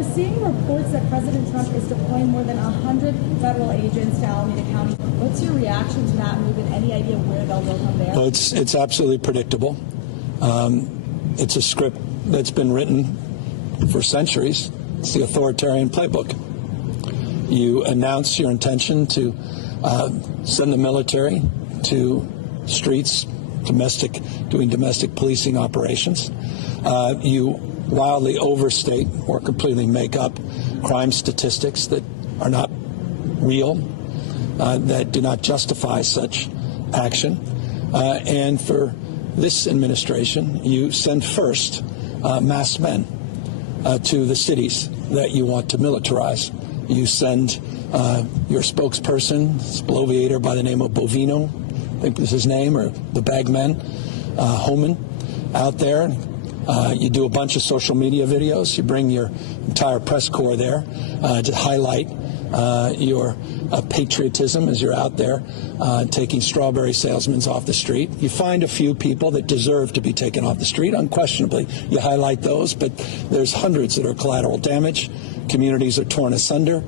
We're seeing reports that President Trump is deploying more than 100 federal agents to Alameda County. What's your reaction to that move, and any idea where they'll go from there? Well, it's absolutely predictable. It's a script that's been written for centuries. It's the authoritarian playbook. You announce your intention to send the military to streets, doing domestic policing operations. You wildly overstate or completely make up crime statistics that are not real, that do not justify such action. And for this administration, you send first masked men to the cities that you want to militarize. You send your spokesperson, bloviator by the name of Bovino, I think is his name, or the bagman, Homan, out there. You do a bunch of social media videos. You bring your entire press corps there to highlight your patriotism as you're out there taking strawberry salesmen off the street. You find a few people that deserve to be taken off the street, unquestionably. You highlight those, but there's hundreds that are collateral damage. Communities are torn asunder,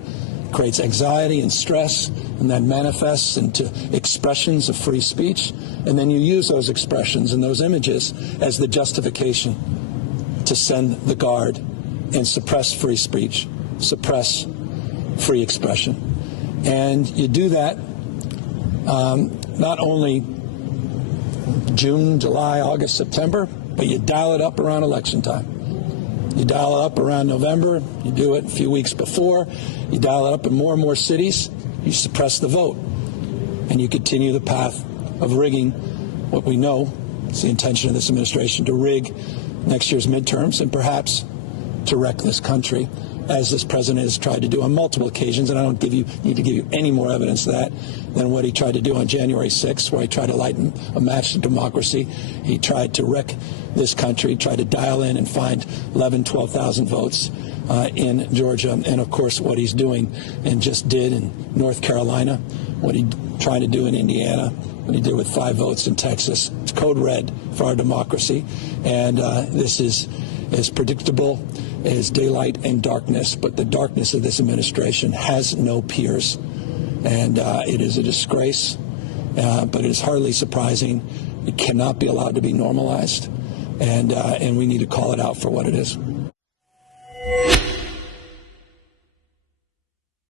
creates anxiety and stress, and that manifests into expressions of free speech. And then you use those expressions and those images as the justification to send the guard and suppress free speech, suppress free expression. And you do that not only June, July, August, September, but you dial it up around election time. You dial it up around November. You do it a few weeks before. You dial it up in more and more cities. You suppress the vote. And you continue the path of rigging what we know is the intention of this administration, to rig next year's midterms and perhaps to wreck this country, as this president has tried to do on multiple occasions. And I don't need to give you any more evidence of that than what he tried to do on January 6th, where he tried to light a match to democracy. He tried to wreck this country, tried to dial in and find 11,000, 12,000 votes in Georgia. And, of course, what he's doing and just did in North Carolina, what he's trying to do in Indiana, what he did with 5 votes in Texas. It's code red for our democracy. And this is as predictable as daylight and darkness. But the darkness of this administration has no peers. And it is a disgrace. But it is hardly surprising. It cannot be allowed to be normalized. And we need to call it out for what it is.